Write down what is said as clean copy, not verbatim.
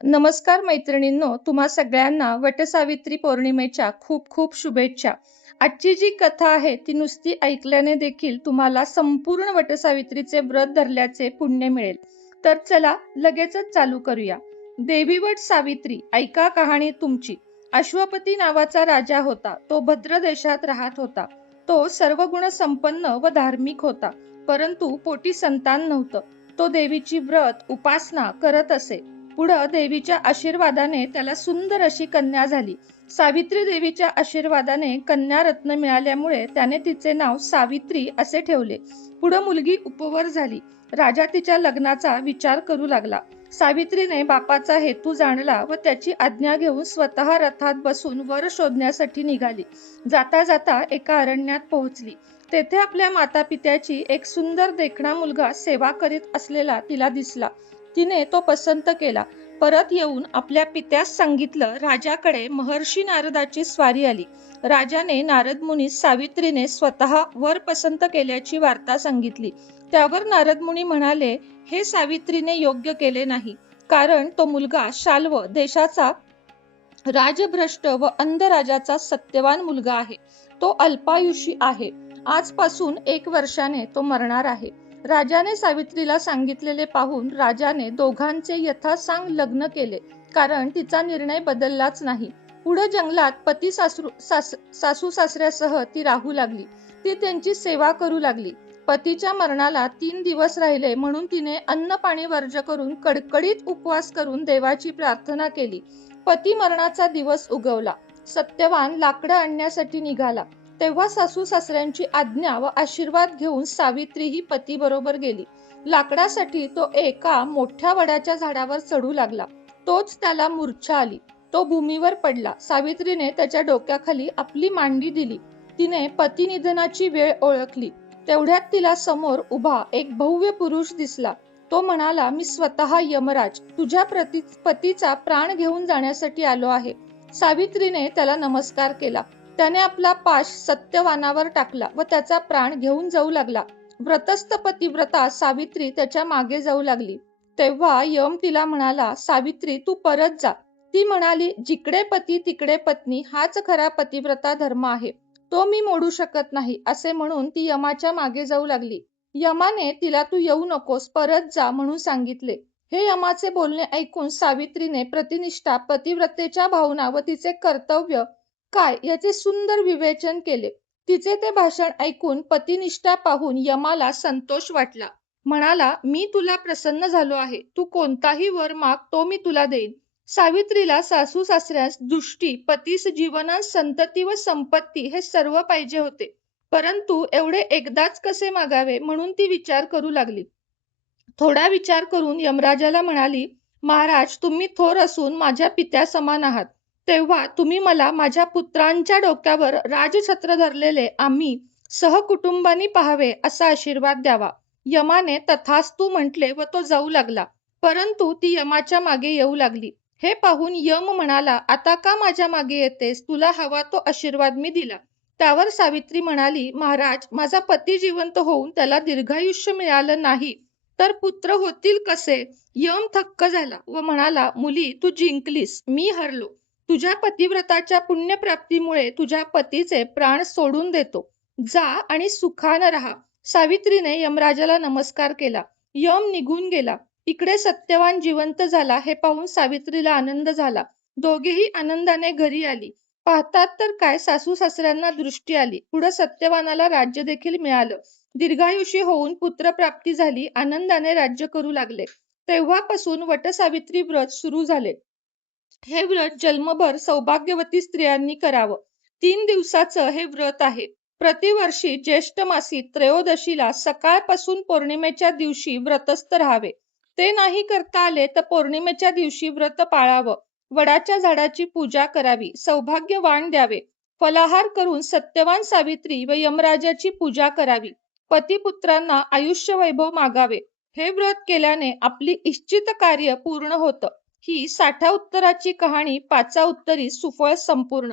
नमस्कार मैत्रिणींनो, तुम्हा सगळ्यांना वटसावित्री पौर्णिमेच्या खूप खूप शुभेच्छा. आजची जी कथा आहे ती नुसती ऐकल्याने देखील तुम्हाला संपूर्ण वटसावित्रीचे व्रत धरल्याचे पुण्य मिळेल. तर चला लगेचच चालू करूया. देवीवट सावित्री, ऐका कहाणी तुमची. अश्वपती नावाचा राजा होता. तो भद्र देशात राहत होता. तो सर्व गुण संपन्न व धार्मिक होता, परंतु पोटी संतान नव्हतं. तो देवीची व्रत उपासना करत असे. पुढं देवीच्या आशीर्वादाने त्याला सुंदर अशी कन्या झाली. सावित्री देवीच्या आशीर्वादाने कन्या रत्न मिळाल्यामुळे त्याने तिचे नाव सावित्री असे ठेवले. पुढं मुलगी उपवर झाली. राजा तिच्या लग्नाचा विचार करू लागला. सावित्रीने बापाचा हेतू जाणला व त्याची आज्ञा घेऊन स्वतः रथात बसून वर शोधण्यासाठी निघाली. जाता जाता एका अरण्यात पोहोचली. तेथे आपल्या माता पित्याची एक सुंदर देखणा मुलगा सेवा करीत असलेला तिला दिसला. तिने तो पसंत केला. परत येऊन आपल्या पित्यास सांगितलं. राजाकडे महर्षी नारदाची स्वारी आली. राजाने नारद मुनीस सावित्रीने स्वतः वर पसंत केल्याची वार्ता सांगितली. त्यावर नारद मुनी म्हणाले, हे सावित्रीने योग्य केले नाही, कारण तो मुलगा शाल्व देशाचा राजभ्रष्ट व अंध राजाचा सत्यवान मुलगा आहे. तो अल्पायुषी आहे. आजपासून 1 वर्षाने तो मरणार आहे. राजाने सावित्रीला सांगितलेले पाहून राजाने दोघांचे यथासांग लग्न केले, कारण तिचा निर्णय बदललाच नाही. पुढे जंगलात पती सासू सासऱ्यासह ती राहू लागली. ती त्यांची सेवा करू लागली. पतीच्या मरणाला 3 दिवस राहिले म्हणून तिने अन्न पाणी वर्ज करून कडकडीत उपवास करून देवाची प्रार्थना केली. पती मरणाचा दिवस उगवला. सत्यवान लाकडं आणण्यासाठी निघाला. तेव्हा सासू सासऱ्यांची आज्ञा व आशीर्वाद घेऊन सावित्री ही पती बरोबर गेली. लाकडासाठी तो एका मोठ्या वडाच्या झाडावर चढू लागला. तोच त्याला मूर्छा आली. तो भूमीवर पडला. सावित्रीने त्याच्या डोक्याखाली आपली मांडी दिली. तिने पती निधनाची वेळ ओळखली. तेवढ्यात तिला समोर उभा एक भव्य पुरुष दिसला. तो म्हणाला, मी स्वतः यमराज तुझ्या पतीचा प्राण घेऊन जाण्यासाठी आलो आहे. सावित्रीने त्याला नमस्कार केला. त्याने आपला पाश सत्यवानावर टाकला व त्याचा प्राण घेऊन जाऊ लागला. व्रतस्थ पतिव्रता सावित्री त्याच्या मागे जाऊ लागली. तेव्हा यम तिला म्हणाला, सावित्री तू परत जा. ती म्हणाली, जिकडे पती तिकडे पत्नी हाच खरा पतिव्रता धर्म आहे. तो मी मोडू शकत नाही. असे म्हणून ती यमाच्या मागे जाऊ लागली. यमाने तिला तू येऊ नकोस, परत जा म्हणून सांगितले. हे यमाचे बोलणे ऐकून सावित्रीने प्रतिनिष्ठा, पतिव्रतेच्या भावना व तिचे कर्तव्य काय याचे सुंदर विवेचन केले. तिचे ते भाषण ऐकून पतिनिष्ठा पाहून यमाला संतोष वाटला. म्हणाला, मी तुला प्रसन्न झालो आहे. तू कोणताही वर माग, तो मी तुला देईन. सावित्रीला सासू सासऱ्यास दृष्टी, पतीस जीवनास संतती व संपत्ती हे सर्व पाहिजे होते, परंतु एवढे एकदाच कसे मागावे म्हणून ती विचार करू लागली. थोडा विचार करून यमराजाला म्हणाली, महाराज तुम्ही थोर असून माझ्या पित्या समान आहात. तेव्हा तुम्ही मला माझ्या पुत्रांच्या डोक्यावर राजछत्र धरलेले आम्ही सहकुटुंबानी पाहावे असा आशीर्वाद द्यावा. यमाने तथास्तु म्हटले व तो जाऊ लागला. परंतु ती यमाच्या मागे येऊ लागली. हे पाहून यम म्हणाला, आता का माझ्या मागे येतेस? तुला हवा तो आशीर्वाद मी दिला. त्यावर सावित्री म्हणाली, महाराज माझा पती जिवंत होऊन त्याला दीर्घायुष्य मिळालं नाही तर पुत्र होतील कसे? यम थक्क झाला व म्हणाला, मुली तू जिंकलीस, मी हरलो. तुझ्या पतिव्रताच्या पुण्यप्राप्तीमुळे तुझ्या पतीचे प्राण सोडून देतो. जा आणि सुखानं राहा. सावित्रीने यमराजाला नमस्कार केला. यम निघून गेला. इकडे सत्यवान जिवंत झाला हे पाहून सावित्रीला आनंद झाला. दोघेही आनंदाने घरी आली. पाहतात तर काय, सासू सासऱ्यांना दृष्टी आली. पुढे सत्यवानाला राज्य देखील मिळालं. दीर्घायुषी होऊन पुत्रप्राप्ती झाली. आनंदाने राज्य करू लागले. तेव्हापासून वटसावित्री व्रत सुरू झाले. हे व्रत जन्मभर सौभाग्यवती स्त्रियांनी करावं. 3 दिवसाचं हे व्रत आहे. प्रतिवर्षी ज्येष्ठ मासी त्रयोदशीला सकाळपासून पौर्णिमेच्या दिवशी व्रतस्थ राहावे. ते नाही करता आले तर पौर्णिमेच्या दिवशी व्रत पाळावं. वडाच्या झाडाची पूजा करावी. सौभाग्यवान द्यावे. फलाहार करून सत्यवान सावित्री व यमराजाची पूजा करावी. पतिपुत्रांना आयुष्य वैभव मागावे. हे व्रत केल्याने आपली इच्छित कार्य पूर्ण होतं. ही 60 उत्तराची कहाणी 5 उत्तरी सुफळ संपूर्ण.